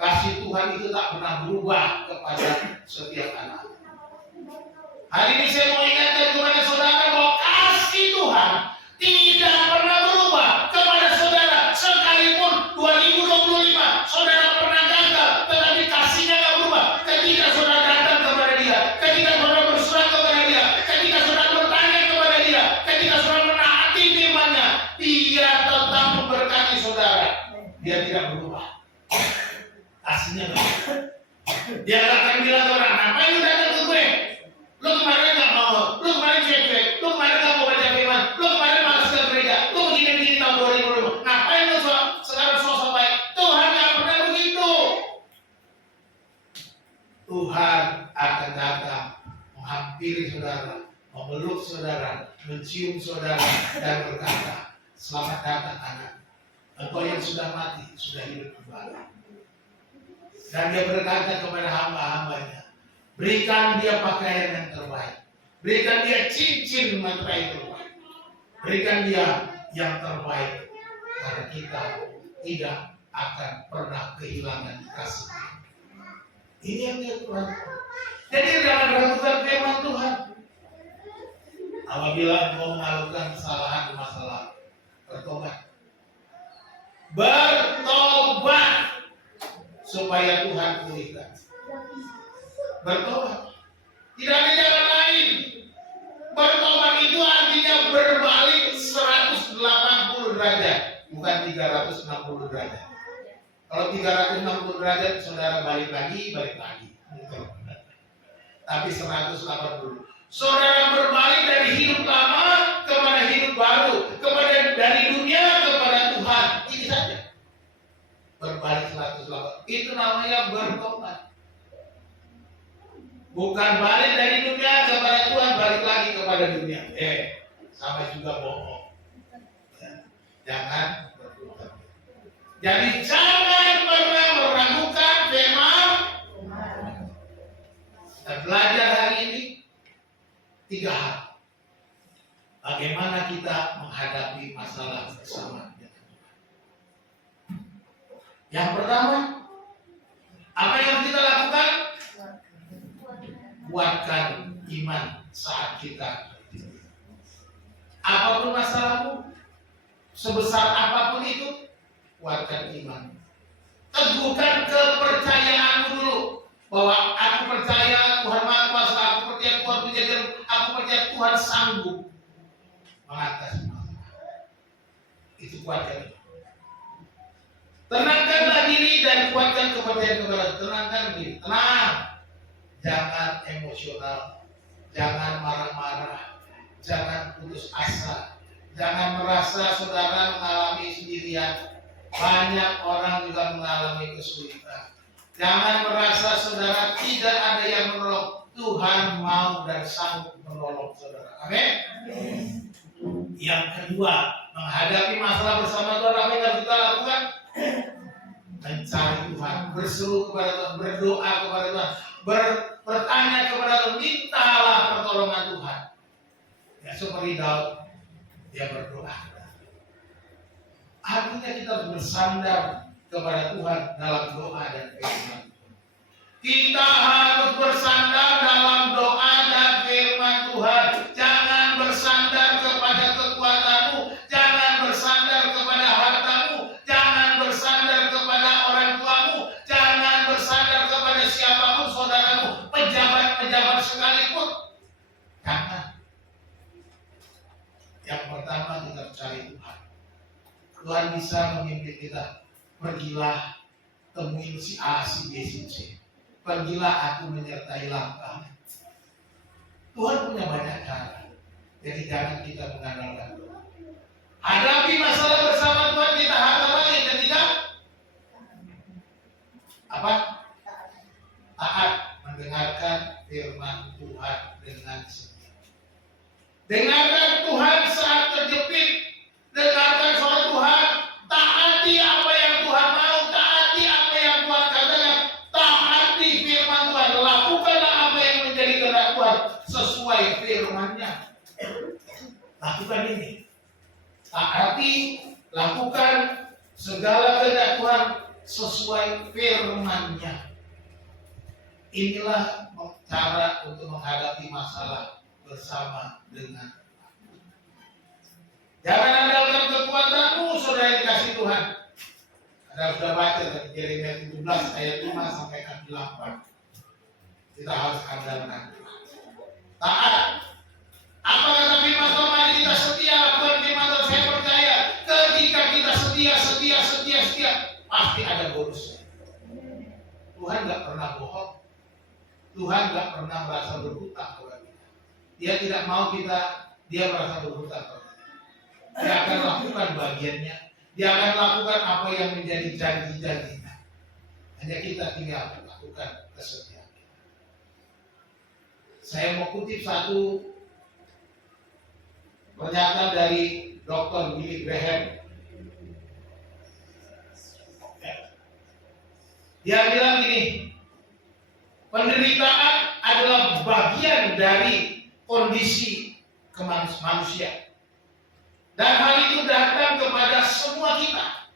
Kasih Tuhan itu tak pernah berubah kepada setiap anak. Hari ini saya mau ingatkan kepada saudara bahwa kasih Tuhan tidak pernah berubah kepada saudara. Sekalipun 2025 saudara pernah gagal, tetapi kasihnya tidak berubah. Ketika saudara datang kepada Dia, ketika saudara bersurat kepada Dia, ketika saudara bertanya kepada Dia, ketika saudara menaati firman-Nya, Dia tetap memberkati saudara. Dia tidak berubah. Kasihnya tidak berubah. Dia akan bilang ke orang, ngapain lu datang ke gue? Lu kemarin gak mau, lu kemarin cuek-cuek, lu kemarin gak mau baca firman, lu kemarin malas ke gereja, lu begini-begini tahun 2020. Ngapain lu sekarang sosok baik? Tuhan gak pernah begitu. Tuhan akan datang menghampiri saudara, memeluk saudara, mencium saudara, dan berkata, selamat datang anak. Engkau yang sudah mati, sudah hidup kembali. Dan Dia berkata kepada hamba-hambanya, berikan dia pakaian yang terbaik, berikan dia cincin materai terbaik, berikan dia yang terbaik, karena kita tidak akan pernah kehilangan kasih. Ini yang Dia Tuhan. Jadi jangan ragukan firman Tuhan. Apabila engkau melakukan kesalahan di masa lalu, bertobat. Bertobat supaya Tuhan pulihkan. Bertobat. Tidak ada jalan lain. Bertobat itu artinya berbalik 180 derajat, bukan 360 derajat. Kalau 360 derajat saudara balik lagi. Tapi 180. Saudara berbalik dari hidup lama kepada hidup baru, dari dunia kepada Tuhan. Ini saja. Berbalik 180. Itu namanya bertobat. Bukan balik dari dunia ke kepada dunia. Sama juga bohong. Ya. Jangan berhutang. Jadi jangan pernah meragukan firman. Kita belajar hari ini 3 hal. Bagaimana kita menghadapi masalah bersama dengan Tuhan. Yang pertama, apa yang kita lakukan? Kuatkan iman saat kita berdiri. Apapun masalahmu, sebesar apapun itu, kuatkan iman. Teguhkan kepercayaanmu dulu. Bahwa aku percaya Tuhan Maha Kuasa, aku percaya Tuhan menjaga, aku percaya Tuhan sanggup mengatasi masalah. Itu kuatkan. Tenangkanlah diri dan kuatkan kepercayaan kepada Tuhan. Tenangkan diri, tenang. Jangan emosional, jangan marah-marah, jangan putus asa, jangan merasa saudara mengalami sendirian. Banyak orang juga mengalami kesulitan. Jangan merasa saudara tidak ada yang menolong. Tuhan mau dan sanggup menolong saudara. Amin. Yang kedua, menghadapi masalah bersama Tuhan, apa yang harus kita lakukan? Mencari Tuhan, berseru kepada Tuhan, berdoa kepada Tuhan, bertanya kepada Tuhan, mintalah pertolongan Tuhan. Ya, seperti Daud, dia berdoa. Artinya kita harus bersandar kepada Tuhan dalam doa dan firman. Kita harus bersandar dalam doa dan firman Tuhan. Jangan bersandar kepada kekuatanmu, jangan bersandar kepada hartamu, jangan bersandar kepada orang tuamu, jangan bersandar kepada siapapun saudaramu, pejabat-pejabat sekalipun. Jangan. Yang pertama kita cari Tuhan. Tuhan bisa memimpin kita. Pergilah temuin si A, si B, si C. Pergilah aku menyertai langkah. Tuhan punya banyak cara. Jadi jangan kita mengandalkan Tuhan. Hadapi masalah bersama Tuhan, kita harap apa yang ketiga? Apa? Taat, mendengarkan firman Tuhan dengan setia. Dengarkan Tuhan saat terjepit. Dengarkan suara Tuhan. Taati apa yang Tuhan mau, taati apa yang Tuhan katakan, taati firman Tuhan, lakukanlah apa yang menjadi kehendak Tuhan sesuai firman-Nya. Lakukan ini, taati, lakukan segala kehendak Tuhan sesuai firman-Nya. Inilah cara untuk menghadapi masalah bersama dengan Tuhan. Jangan andalkan kekuatanmu, saudara yang dikasih Tuhan. Anda sudah baca dari Yeremia 17 ayat 5 sampai 8. Kita harus andalkan Tuhan. Taat. Apa kata firman Tuhan? Mari kita setia lakukan firman Tuhan. Saya percaya ketika kita setia, pasti ada bonusnya. Tuhan nggak pernah bohong. Tuhan nggak pernah merasa berhutang kepada kita. Dia tidak mau dia merasa berhutang kepada kita. Dia akan lakukan bagiannya. Dia akan lakukan apa yang menjadi janji-janjinya. Hanya kita tinggal lakukan kesetiaan kita. Saya mau kutip satu pernyataan dari Dr. Billy Graham. Dia bilang gini, penderitaan adalah bagian dari kondisi manusia. Dan hal itu datang kepada semua kita.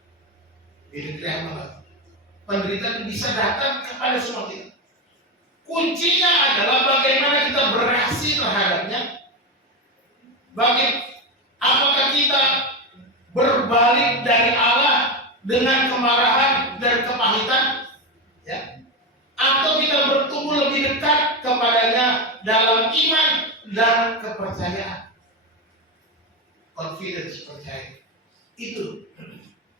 Penderitaan bisa datang kepada semua kita. Kuncinya adalah bagaimana kita bereaksi terhadapnya. Apakah kita berbalik dari Allah dengan kemarahan dan kepahitan, ya? Atau kita bertumbuh lebih dekat kepadanya dalam iman dan kepercayaan. Confidence, percaya. Itu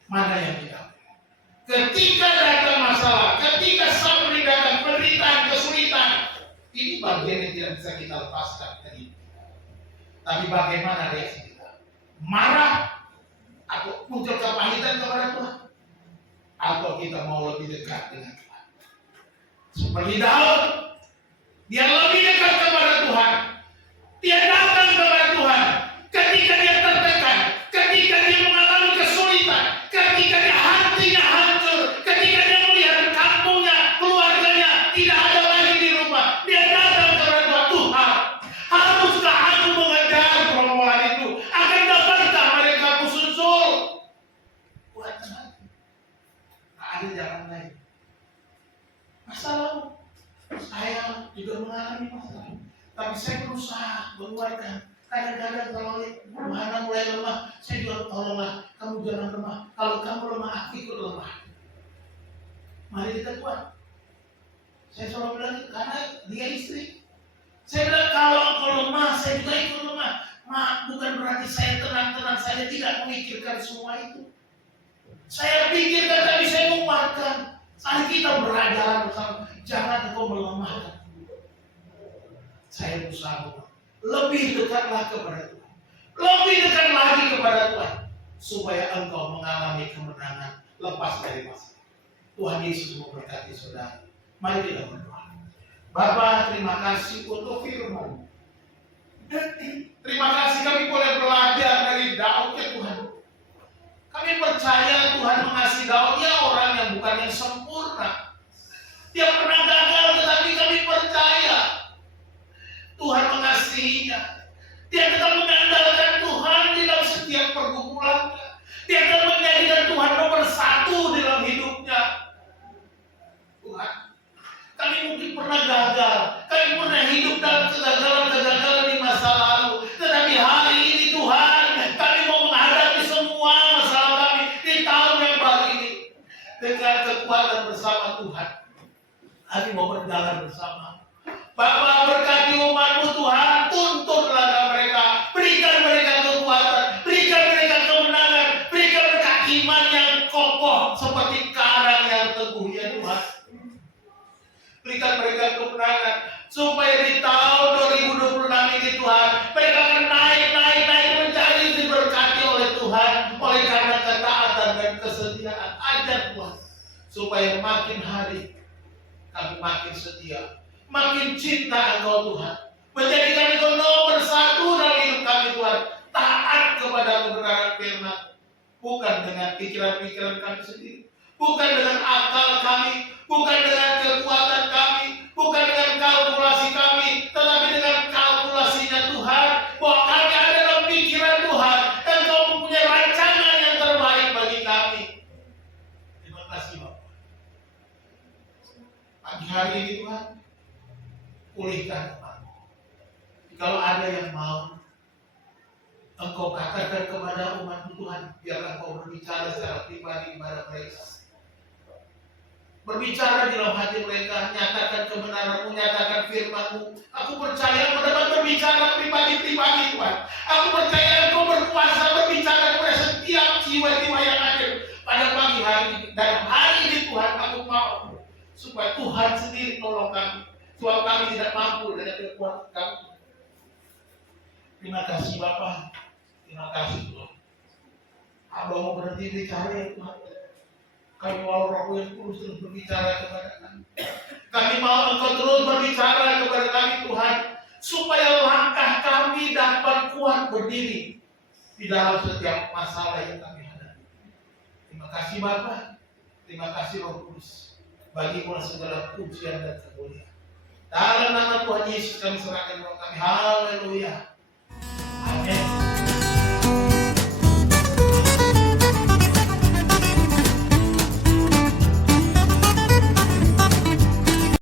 mana yang kita. Ketika datang masalah, ketika suffering datang, penderitaan, kesulitan, ini bagian yang tidak bisa kita lepaskan dari kita. Tapi bagaimana reaksi kita? Marah atau muncul kepahitan kepada Tuhan? Atau kita mau lebih dekat dengan Tuhan? Seperti Daud, dia lebih dekat kepada Tuhan. Dia datang ada jalan lain. Masalah saya juga mengalami masalah, tapi saya berusaha mengeluarkan. Kadang-kadang kalau Tuhan mulai lemah, saya juga tolonglah, kamu jangan lemah. Kalau kamu lemah, aku ikut lemah. Mari kita kuat. Saya selalu bilang, karena dia istri. Saya bilang, kalau engkau lemah, saya juga ikut lemah. Bukan berarti saya tenang-tenang, saya tidak memikirkan semua itu. Saya pikirkan, tapi saya menguatkan. Saat kita berjalan bersama, jangan engkau melemahkan. Saya berusaha lebih dekatlah kepada Tuhan. Lebih dekat lagi kepada Tuhan. Supaya engkau mengalami kemenangan lepas dari masalah. Tuhan Yesus memberkati saudara. Mari kita berdoa. Bapa, terima kasih untuk firman. Terima kasih kami boleh belajar dari Daud ya Tuhan. Kami percaya Tuhan mengasihi Daud, dia orang yang bukan yang sempurna. Dia pernah gagal, tetapi kami percaya Tuhan mengasihinya. Dia tetap mengandalkan Tuhan di dalam setiap pergumulannya. Dia tetap menjadikan Tuhan nomor satu dalam hidupnya. Tuhan, kami mungkin pernah gagal, kami pernah hidup dalam kegagalan-kegagalan di masa lalu. Tetapi hari ini Tuhan, kami mau menghadapi semua masalah kami di tahun yang baru ini dengan kekuatan bersama Tuhan. Kami mau berjalan bersama. Bapa, berkati umat-Mu Tuhan, tuntun langkah mereka, berikan mereka kekuatan, berikan mereka kemenangan, berikan mereka iman yang kokoh seperti karang yang teguh ya Tuhan. Berikan mereka kemenangan supaya di tahun 2026 ini Tuhan, mereka akan naik mencari diberkati oleh Tuhan oleh karena ketaatan dan kesetiaan. Ajar Tuhan supaya makin hari kami makin setia, makin cinta Engkau Tuhan, menjadikan Engkau nomor satu dalam hidup kami Tuhan, taat kepada kebenaran firman, bukan dengan pikiran-pikiran kami sendiri, bukan dengan akal kami, bukan dengan kekuatan kami, bukan dengan kalkulasi kami, tetapi dengan kalkulasinya Tuhan, bahwa kami ada dalam pikiran Tuhan, Engkau mempunyai rancangan yang terbaik bagi kami. Terima kasih Bapak. Pagi hari ini Tuhan, pulihkan umat-Mu. Kalau ada yang mau, Engkau katakan kepada umat-Mu Tuhan, biar Engkau berbicara secara pribadi kepada mereka. Berbicara di dalam hati mereka, nyatakan kebenaran-Mu, nyatakan firman-Mu. Aku percaya Engkau dapat berbicara pribadi-pribadi Tuhan. Aku percaya Engkau berkuasa berbicara kepada setiap jiwa-jiwa yang ada pada pagi hari ini. Dan hari ini Tuhan, aku mau supaya Tuhan sendiri tolong kami. Sebab kami tidak mampu dengan kekuatan kami. Terima kasih Bapa. Terima kasih Tuhan. Hamba mau berhenti bicara ya Tuhan. Kami mau Roh yang Kudus terus berbicara kepada kami. Kami mau Engkau terus berbicara kepada kami Tuhan, supaya langkah kami dapat kuat berdiri di dalam setiap masalah yang kami hadapi. Terima kasih Bapa. Terima kasih Roh Kudus. Bagi-Mu segala pujian dan kemuliaan. Dalam nama Tuhan Yesus kami serahkan roh kami. Haleluya.